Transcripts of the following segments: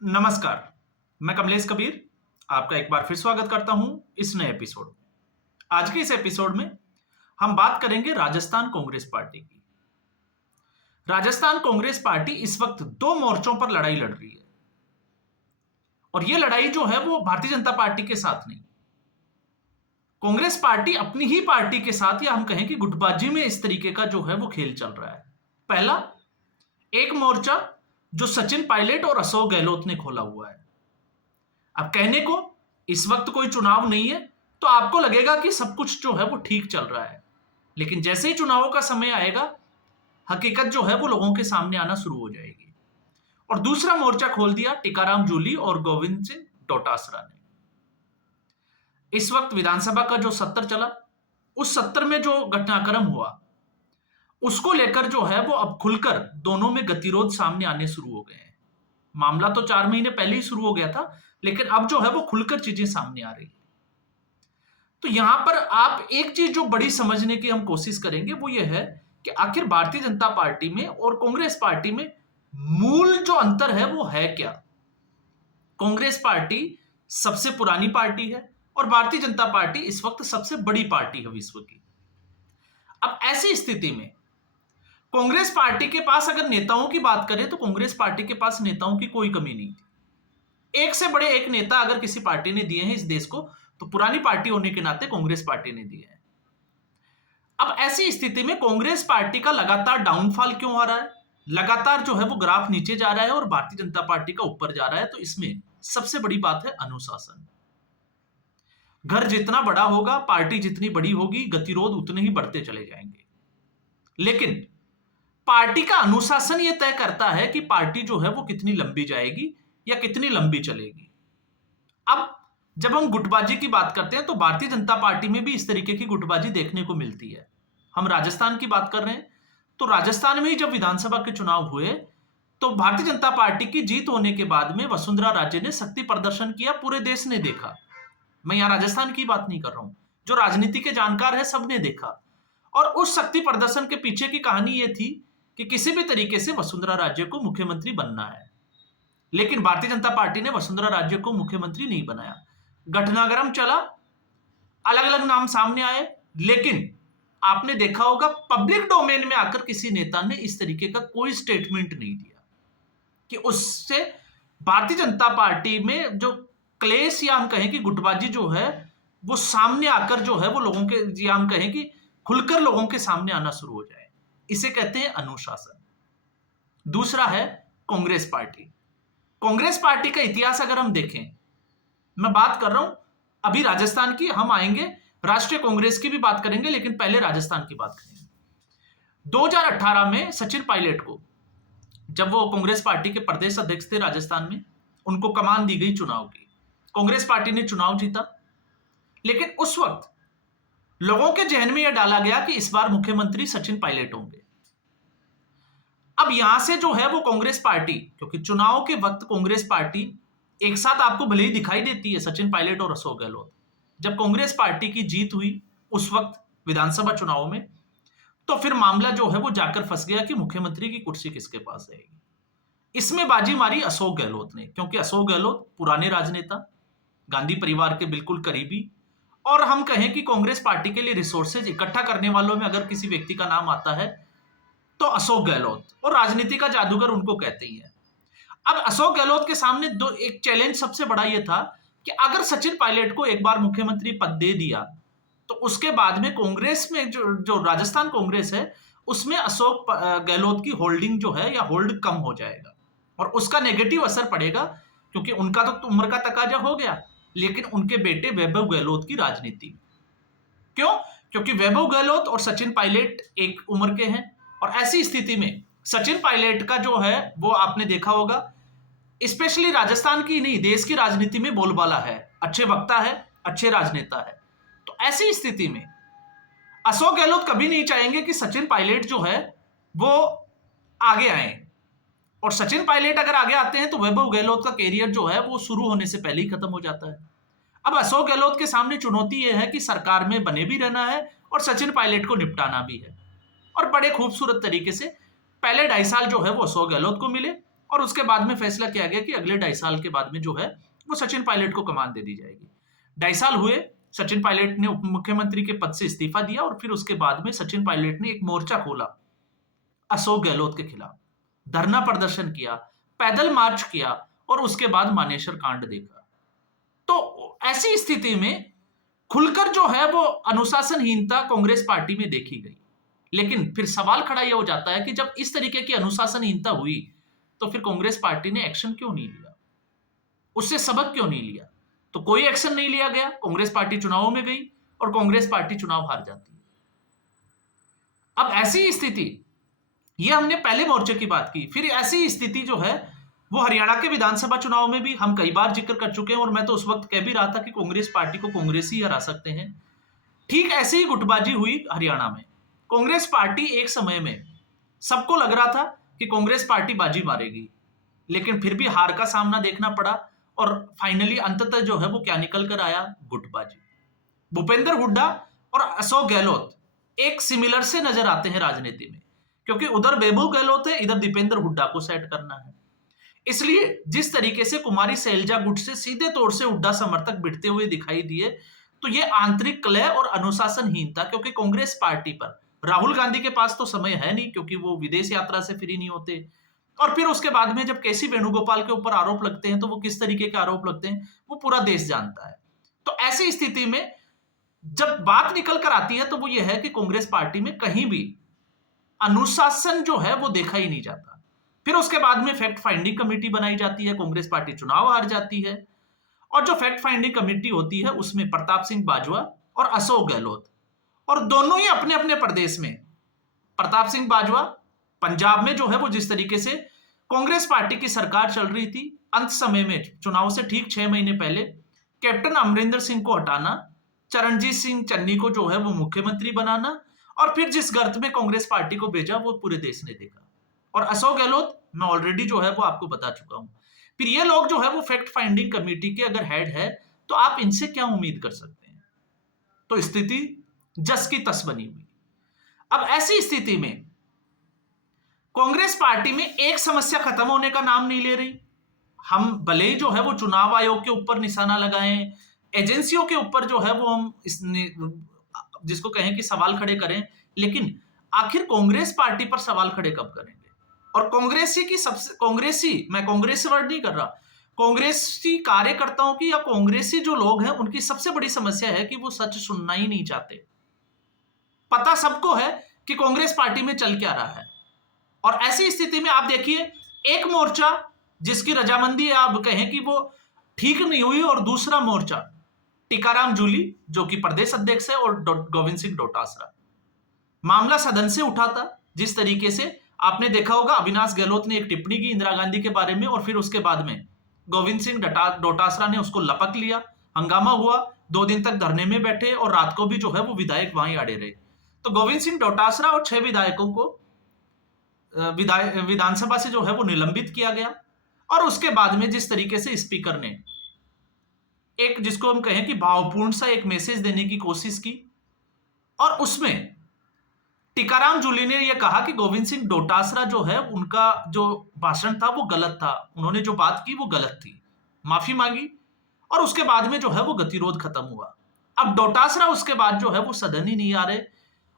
नमस्कार। मैं कमलेश कबीर आपका एक बार फिर स्वागत करता हूं इस नए एपिसोड में। आज के इस एपिसोड में हम बात करेंगे राजस्थान कांग्रेस पार्टी की। राजस्थान कांग्रेस पार्टी इस वक्त दो मोर्चों पर लड़ाई लड़ रही है और यह लड़ाई जो है वो भारतीय जनता पार्टी के साथ नहीं, कांग्रेस पार्टी अपनी ही पार्टी के साथ, या हम कहें कि गुटबाजी में इस तरीके का जो है वो खेल चल रहा है। पहला एक मोर्चा जो सचिन पायलट और अशोक गहलोत ने खोला हुआ है। अब कहने को इस वक्त कोई चुनाव नहीं है तो आपको लगेगा कि सब कुछ जो है वो ठीक चल रहा है, लेकिन जैसे ही चुनावों का समय आएगा हकीकत जो है वो लोगों के सामने आना शुरू हो जाएगी। और दूसरा मोर्चा खोल दिया टीकाराम जूली और गोविंद सिंह डोटासरा ने। इस वक्त विधानसभा का जो सत्र चला, उस सत्र में जो घटनाक्रम हुआ उसको लेकर जो है वो अब खुलकर दोनों में गतिरोध सामने आने शुरू हो गए हैं। मामला तो 4 महीने पहले ही शुरू हो गया था, लेकिन अब जो है वो खुलकर चीजें सामने आ रही है। तो यहां पर आप एक चीज जो बड़ी समझने की हम कोशिश करेंगे वो ये है कि आखिर भारतीय जनता पार्टी में और कांग्रेस पार्टी में मूल जो अंतर है वो है क्या। कांग्रेस पार्टी सबसे पुरानी पार्टी है और भारतीय जनता पार्टी इस वक्त सबसे बड़ी पार्टी है विश्व की। अब ऐसी स्थिति में कांग्रेस पार्टी के पास अगर नेताओं की बात करें तो कांग्रेस पार्टी के पास नेताओं की कोई कमी नहीं थी। एक से बड़े एक नेता अगर किसी पार्टी ने दिए हैं इस देश को तो पुरानी पार्टी होने के नाते कांग्रेस पार्टी ने दिए हैं। अब ऐसी स्थिति में कांग्रेस पार्टी का लगातार डाउनफॉल क्यों आ रहा है, लगातार जो है वो ग्राफ नीचे जा रहा है और भारतीय जनता पार्टी का ऊपर जा रहा है, तो इसमें सबसे बड़ी बात है अनुशासन। घर जितना बड़ा होगा, पार्टी जितनी बड़ी होगी, गतिरोध उतने ही बढ़ते चले जाएंगे। लेकिन पार्टी का अनुशासन यह तय करता है कि पार्टी जो है वो कितनी लंबी जाएगी या कितनी लंबी चलेगी। अब जब हम गुटबाजी की बात करते हैं तो भारतीय जनता पार्टी में भी इस तरीके की गुटबाजी देखने को मिलती है। हम राजस्थान की बात कर रहे हैं तो राजस्थान में ही जब विधानसभा के चुनाव हुए तो भारतीय जनता पार्टी की जीत होने के बाद में वसुंधरा राजे ने शक्ति प्रदर्शन किया, पूरे देश ने देखा। मैं यहां राजस्थान की बात नहीं कर रहा हूं, जो राजनीति के जानकार है सबने देखा। और उस शक्ति प्रदर्शन के पीछे की कहानी यह थी कि किसी भी तरीके से वसुंधरा राजे को मुख्यमंत्री बनना है। लेकिन भारतीय जनता पार्टी ने वसुंधरा राजे को मुख्यमंत्री नहीं बनाया। घटनाक्रम चला, अलग अलग नाम सामने आए, लेकिन आपने देखा होगा पब्लिक डोमेन में आकर किसी नेता ने इस तरीके का कोई स्टेटमेंट नहीं दिया कि उससे भारतीय जनता पार्टी में जो क्लेश या हम कहें कि गुटबाजी जो है वो सामने आकर जो है वो लोगों के, या हम कहें कि खुलकर लोगों के सामने आना शुरू हो जाए। इसे कहते हैं अनुशासन। दूसरा है कांग्रेस पार्टी। कांग्रेस पार्टी का इतिहास अगर हम देखें, मैं बात कर रहा हूं अभी राजस्थान की, हम आएंगे राष्ट्रीय कांग्रेस की भी बात करेंगे, लेकिन पहले राजस्थान की बात करेंगे। 2018 में सचिन पायलट को, जब वो कांग्रेस पार्टी के प्रदेश अध्यक्ष थे राजस्थान में, उनको कमान दी गई चुनाव की। कांग्रेस पार्टी ने चुनाव जीता, लेकिन उस वक्त लोगों के जहन में यह डाला गया कि इस बार मुख्यमंत्री सचिन पायलट होंगे। अब यहां से जो है वो कांग्रेस पार्टी, क्योंकि चुनाव के वक्त कांग्रेस पार्टी एक साथ आपको भले ही दिखाई देती है, सचिन पायलट और अशोक गहलोत। जब कांग्रेस पार्टी की जीत हुई उस वक्त विधानसभा चुनाव में, तो फिर मामला जो है वो जाकर फंस गया कि मुख्यमंत्री की कुर्सी किसके पास रहेगी। इसमें बाजी मारी अशोक गहलोत ने, क्योंकि अशोक गहलोत पुराने राजनेता, गांधी परिवार के बिल्कुल करीबी, और हम कहें कि कांग्रेस पार्टी के लिए रिसोर्सेज इकट्ठा करने वालों में अगर किसी व्यक्ति का नाम आता है तो अशोक गहलोत, और राजनीति का जादूगर उनको कहते ही है। अब अशोक गहलोत के सामने एक चैलेंज सबसे बड़ा यह था कि अगर सचिन पायलट को एक बार मुख्यमंत्री पद दे दिया तो उसके बाद में कांग्रेस में जो राजस्थान कांग्रेस है उसमें अशोक गहलोत की होल्डिंग जो है या होल्ड कम हो जाएगा और उसका नेगेटिव असर पड़ेगा, क्योंकि उनका तो उम्र का तकाजा हो गया, लेकिन उनके बेटे वैभव गहलोत की राजनीति। क्यों? क्योंकि वैभव गहलोत और सचिन पायलट एक उम्र के हैं, और ऐसी स्थिति में सचिन पायलट का जो है वो आपने देखा होगा, स्पेशली राजस्थान की नहीं देश की राजनीति में बोलबाला है, अच्छे वक्ता है, अच्छे राजनेता है। तो ऐसी स्थिति में अशोक गहलोत कभी नहीं चाहेंगे कि सचिन पायलट जो है वो आगे आए, और सचिन पायलट अगर आगे आते हैं तो वैभव गहलोत का कैरियर जो है वो शुरू होने से पहले ही खत्म हो जाता है। अब अशोक गहलोत के सामने चुनौती यह है कि सरकार में बने भी रहना है और सचिन पायलट को निपटाना भी है, और बड़े खूबसूरत तरीके से पहले 2.5 साल जो है वो अशोक गहलोत को मिले और उसके बाद में फैसला किया गया कि अगले 2.5 साल के बाद में जो है वो सचिन पायलट को कमान दे दी जाएगी। 2.5 साल हुए, सचिन पायलट ने उप मुख्यमंत्री के पद से इस्तीफा दिया और फिर उसके बाद में सचिन पायलट ने एक मोर्चा खोला अशोक गहलोत के खिलाफ, धरना प्रदर्शन किया, पैदल मार्च किया और उसके बाद मानेसर कांड देखा। तो ऐसी स्थिति में खुलकर जो है वो अनुशासनहीनता कांग्रेस पार्टी में देखी गई। लेकिन फिर सवाल खड़ा यह हो जाता है कि जब इस तरीके की अनुशासनहीनता हुई तो फिर कांग्रेस पार्टी ने एक्शन क्यों नहीं लिया, उससे सबक क्यों नहीं लिया? तो कोई एक्शन नहीं लिया गया, कांग्रेस पार्टी चुनावों में गई और कांग्रेस पार्टी चुनाव हार जाती है। अब ऐसी स्थिति, ये हमने पहले मोर्चे की बात की, फिर ऐसी स्थिति जो है वो हरियाणा के विधानसभा चुनाव में भी हम कई बार जिक्र कर चुके हैं और मैं तो उस वक्त कह भी रहा था कि कांग्रेस पार्टी को कांग्रेस ही हरा सकते हैं। ठीक ऐसी ही गुटबाजी हुई हरियाणा में। कांग्रेस पार्टी एक समय में सबको लग रहा था कि कांग्रेस पार्टी बाजी मारेगी, लेकिन फिर भी हार का सामना देखना पड़ा और फाइनली अंततः जो है वो क्या निकल कर आया, गुटबाजी। भूपेंद्र हुड्डा और अशोक गहलोत एक सिमिलर से नजर आते हैं राजनीति में, क्योंकि उधर वैभव गहलोत है, इधर दीपेंद्र हुड्डा को सेट करना है। इसलिए जिस तरीके से कुमारी शैलजा गुट से सीधे तौर से हुड्डा समर्थक भिड़ते हुए दिखाई दिए, तो ये आंतरिक कलह और अनुशासनहीनता, क्योंकि कांग्रेस पार्टी पर राहुल गांधी के पास तो समय है नहीं क्योंकि वो विदेश यात्रा से फ्री नहीं होते, और फिर उसके बाद में जब केसी वेणुगोपाल के ऊपर आरोप लगते हैं तो वो किस तरीके के आरोप लगते हैं वो पूरा देश जानता है। तो ऐसी स्थिति में जब बात निकल कर आती है तो वो ये है कि कांग्रेस पार्टी में कहीं भी अनुशासन जो है वो देखा ही नहीं जाता। फिर उसके बाद में फैक्ट फाइंडिंग कमेटी बनाई जाती है, कांग्रेस पार्टी चुनाव हार जाती है, और जो फैक्ट फाइंडिंग कमेटी होती है उसमें प्रताप सिंह बाजवा और अशोक गहलोत, और दोनों ही अपने अपने प्रदेश में, प्रताप सिंह बाजवा पंजाब में जो है वो जिस तरीके से कांग्रेस पार्टी की सरकार चल रही थी, अंत समय में चुनाव से ठीक 6 महीने पहले कैप्टन अमरिंदर सिंह को हटाना, चरणजीत सिंह चन्नी को जो है वो मुख्यमंत्री बनाना, और फिर जिस गर्त में कांग्रेस पार्टी को भेजा वो पूरे देश ने देखा। और अशोक गहलोत मैं ऑलरेडी जो है वो आपको बता चुका हूं। फिर ये लोग जो है वो फैक्ट फाइंडिंग कमेटी के अगर हेड है तो आप इनसे क्या उम्मीद कर सकते हैं? तो स्थिति जस की तस बनी हुई। अब ऐसी स्थिति में कांग्रेस पार्टी में एक समस्या खत्म होने का नाम नहीं ले रही। हम भले ही जो है वो चुनाव आयोग के ऊपर निशाना लगाएं, एजेंसियों के ऊपर जो है वो हम जिसको कहें कि सवाल खड़े करें, लेकिन आखिर कांग्रेस पार्टी पर सवाल खड़े कब करेंगे? और कांग्रेसी, मैं कांग्रेस वर्ड नहीं कर रहा, कांग्रेसी कार्यकर्ताओं की या कांग्रेसी जो लोग हैं उनकी सबसे बड़ी समस्या है कि वो सच सुनना ही नहीं चाहते। पता सबको है कि कांग्रेस पार्टी में चल क्या रहा है, और ऐसी स्थिति में आप देखिए एक मोर्चा जिसकी रजामंदी आप कहें कि वो ठीक नहीं हुई, और दूसरा मोर्चा टीकाराम जूली जो कि प्रदेश अध्यक्ष है और गोविंद सिंह डोटासरा, मामला सदन से उठा था। जिस तरीके से आपने देखा होगा अविनाश गहलोत ने एक टिप्पणी की इंदिरा गांधी के बारे में और फिर उसके बाद में गोविंद सिंह डोटासरा ने उसको लपक लिया, हंगामा हुआ, 2 दिन तक धरने में बैठे और रात को भी जो है वो विधायक वहीं अड़े रहे। तो गोविंद सिंह डोटासरा और 6 विधायकों को विधानसभा से जो है वो निलंबित किया गया, और उसके बाद में जिस तरीके से स्पीकर ने एक जिसको हम कहें कि भावपूर्ण सा एक मैसेज देने की कोशिश की, और उसमें टीकाराम जूली ने यह कहा कि गोविंद सिंह डोटासरा जो है उनका जो भाषण था वो गलत था, उन्होंने जो बात की वो गलत थी, माफी मांगी, और उसके बाद में जो है वो गतिरोध खत्म हुआ। अब डोटासरा उसके बाद जो है वो सदन ही नहीं आ रहे,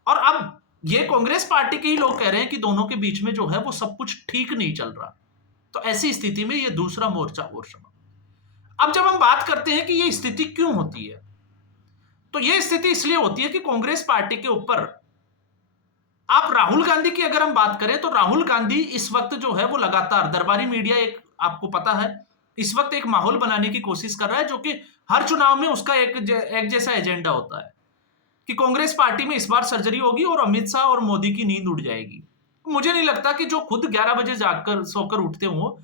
और अब ये कांग्रेस पार्टी के ही लोग कह रहे हैं कि दोनों के बीच में जो है वो सब कुछ ठीक नहीं चल रहा। तो ऐसी स्थिति में ये दूसरा मोर्चा और समा। अब जब हम बात करते हैं कि ये स्थिति क्यों होती है, तो ये स्थिति इसलिए होती है कि कांग्रेस पार्टी के ऊपर आप राहुल गांधी की अगर हम बात करें तो राहुल गांधी इस वक्त जो है वो लगातार दरबारी मीडिया, एक आपको पता है इस वक्त एक माहौल बनाने की कोशिश कर रहा है, जो कि हर चुनाव में उसका एक जैसा एजेंडा होता है कि कांग्रेस पार्टी में इस बार सर्जरी होगी और अमित शाह और मोदी की नींद उड़ जाएगी। मुझे नहीं लगता कि जो खुद 11 बजे जाकर सोकर उठते हो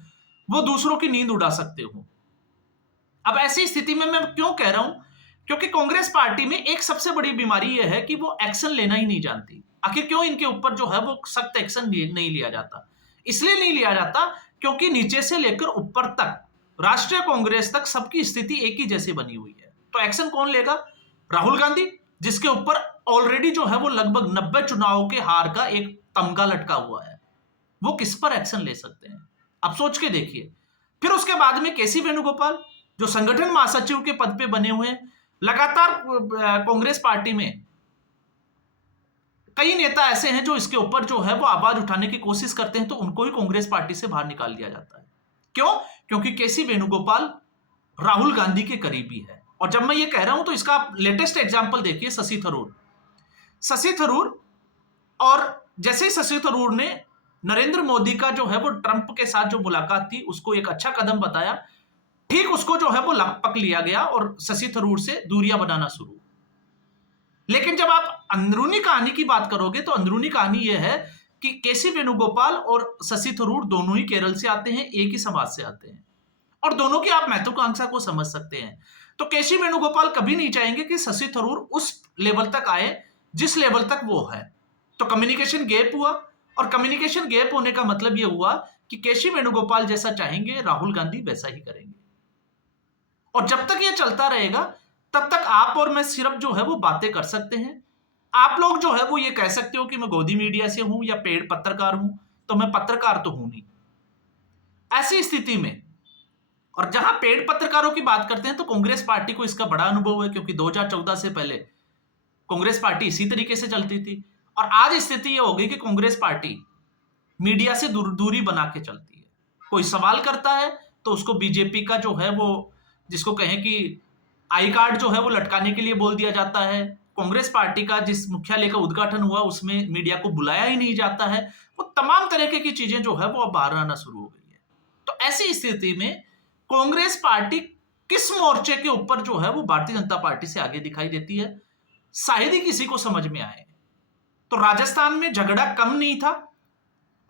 वो दूसरों की नींद उड़ा सकते हो। अब ऐसी स्थिति में मैं क्यों कह रहा हूं, क्योंकि कांग्रेस पार्टी में एक सबसे बड़ी बीमारी यह है कि वो एक्शन लेना ही नहीं जानती। आखिर क्यों इनके ऊपर जो है वो सख्त एक्शन नहीं लिया जाता? इसलिए नहीं लिया जाता क्योंकि नीचे से लेकर ऊपर तक, राष्ट्रीय कांग्रेस तक सबकी स्थिति एक ही जैसी बनी हुई है। तो एक्शन कौन लेगा? राहुल गांधी, जिसके ऊपर ऑलरेडी जो है वो लगभग 90 चुनावों के हार का एक तमगा लटका हुआ है, वो किस पर एक्शन ले सकते हैं? आप सोच के देखिए। फिर उसके बाद में केसी वेणुगोपाल जो संगठन महासचिव के पद पे बने हुए हैं, लगातार कांग्रेस पार्टी में कई नेता ऐसे हैं जो इसके ऊपर जो है वो आवाज उठाने की कोशिश करते हैं, तो उनको ही कांग्रेस पार्टी से बाहर निकाल दिया जाता है। क्यों? क्योंकि केसी वेणुगोपाल राहुल गांधी के करीबी है। और जब मैं ये कह रहा हूं तो इसका लेटेस्ट एग्जांपल देखिए, शशि थरूर। शशि थरूर, और जैसे ही शशि थरूर ने नरेंद्र मोदी का जो है वो ट्रंप के साथ जो मुलाकात थी उसको एक अच्छा कदम बताया, ठीक उसको जो है वो लपक लिया गया और शशि थरूर से दूरियां बनाना शुरू। लेकिन जब आप अंदरूनी कहानी की बात करोगे तो अंदरूनी कहानी यह है कि केसी वेणुगोपाल और शशि थरूर दोनों ही केरल से आते हैं, एक ही समाज से आते हैं, और दोनों की आप महत्वाकांक्षा को समझ सकते हैं। तो केसी वेणुगोपाल कभी नहीं चाहेंगे कि शशि थरूर उस लेवल तक आए जिस लेवल तक वो है। तो कम्युनिकेशन गैप हुआ, और कम्युनिकेशन गैप होने का मतलब यह हुआ कि केसी वेणुगोपाल जैसा चाहेंगे राहुल गांधी वैसा ही करेंगे। और जब तक ये चलता रहेगा तब तक आप और मैं सिर्फ जो है वो बातें कर सकते हैं। आप लोग जो है वो ये कह सकते हो कि मैं गोदी मीडिया से हूं या पेड पत्रकार हूं, तो मैं पत्रकार तो हूं नहीं। ऐसी स्थिति में, और जहां पेड पत्रकारों की बात करते हैं, तो कांग्रेस पार्टी को इसका बड़ा अनुभव है, क्योंकि 2014 से पहले कांग्रेस पार्टी इसी तरीके से चलती थी। और आज स्थिति यह हो गई कि कांग्रेस पार्टी मीडिया से दूरी बना के चलती है। कोई सवाल करता है तो उसको बीजेपी का जो है वो, जिसको कहें कि आई कार्ड जो है वो लटकाने के लिए बोल दिया जाता है। कांग्रेस पार्टी का जिस मुख्यालय का उद्घाटन हुआ उसमें मीडिया को बुलाया ही नहीं जाता है। वो तमाम तरीके की चीजें जो है वो अब बाहर आना शुरू हो गई है। तो ऐसी स्थिति में कांग्रेस पार्टी किस मोर्चे के ऊपर जो है वो भारतीय जनता पार्टी से आगे दिखाई देती है, शायद ही किसी को समझ में आए। तो राजस्थान में झगड़ा कम नहीं था,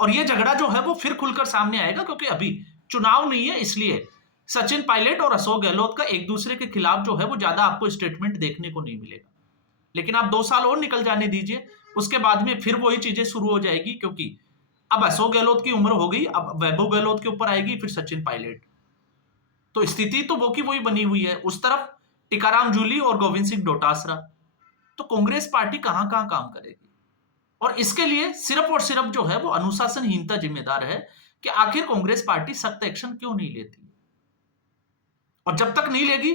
और यह झगड़ा जो है वो फिर खुलकर सामने आएगा, क्योंकि अभी चुनाव नहीं है, इसलिए सचिन पायलट और अशोक गहलोत का एक दूसरे के खिलाफ जो है वो ज्यादा आपको स्टेटमेंट देखने को नहीं मिलेगा। लेकिन आप 2 साल और निकल जाने दीजिए, उसके बाद में फिर वही चीजें शुरू हो जाएगी, क्योंकि अब अशोक गहलोत की उम्र हो गई, अब वैभव गहलोत के ऊपर आएगी, फिर सचिन पायलट। तो स्थिति तो वो की वही बनी हुई है। उस तरफ टीकाराम जूली और गोविंद सिंह डोटासरा। तो कांग्रेस पार्टी कहां कहां काम करेगी, और इसके लिए सिर्फ और सिर्फ जो है वो अनुशासनहीनता जिम्मेदार है कि आखिर कांग्रेस पार्टी सख्त एक्शन क्यों नहीं लेती। और जब तक नहीं लेगी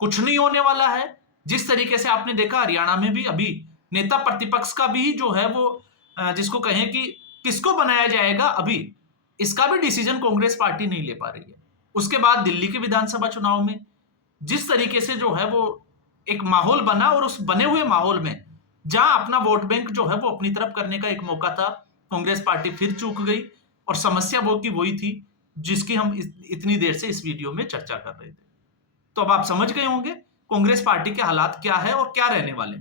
कुछ नहीं होने वाला है। जिस तरीके से आपने देखा हरियाणा में भी अभी नेता प्रतिपक्ष का भी जो है वो जिसको कहें कि किसको बनाया जाएगा, अभी इसका भी डिसीजन कांग्रेस पार्टी नहीं ले पा रही है। उसके बाद दिल्ली के विधानसभा चुनाव में जिस तरीके से जो है वो एक माहौल बना, और उस बने हुए माहौल में जहां अपना वोट बैंक जो है वो अपनी तरफ करने का एक मौका था, कांग्रेस पार्टी फिर चूक गई। और समस्या वो की वही थी जिसकी हम इतनी देर से इस वीडियो में चर्चा कर रहे थे। तो अब आप समझ गए होंगे कांग्रेस पार्टी के हालात क्या है और क्या रहने वाले।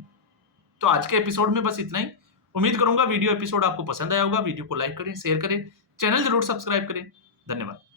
तो आज के एपिसोड में बस इतना ही। उम्मीद करूंगा वीडियो एपिसोड आपको पसंद आया होगा। वीडियो को लाइक करें, शेयर करें, चैनल जरूर सब्सक्राइब करें। धन्यवाद।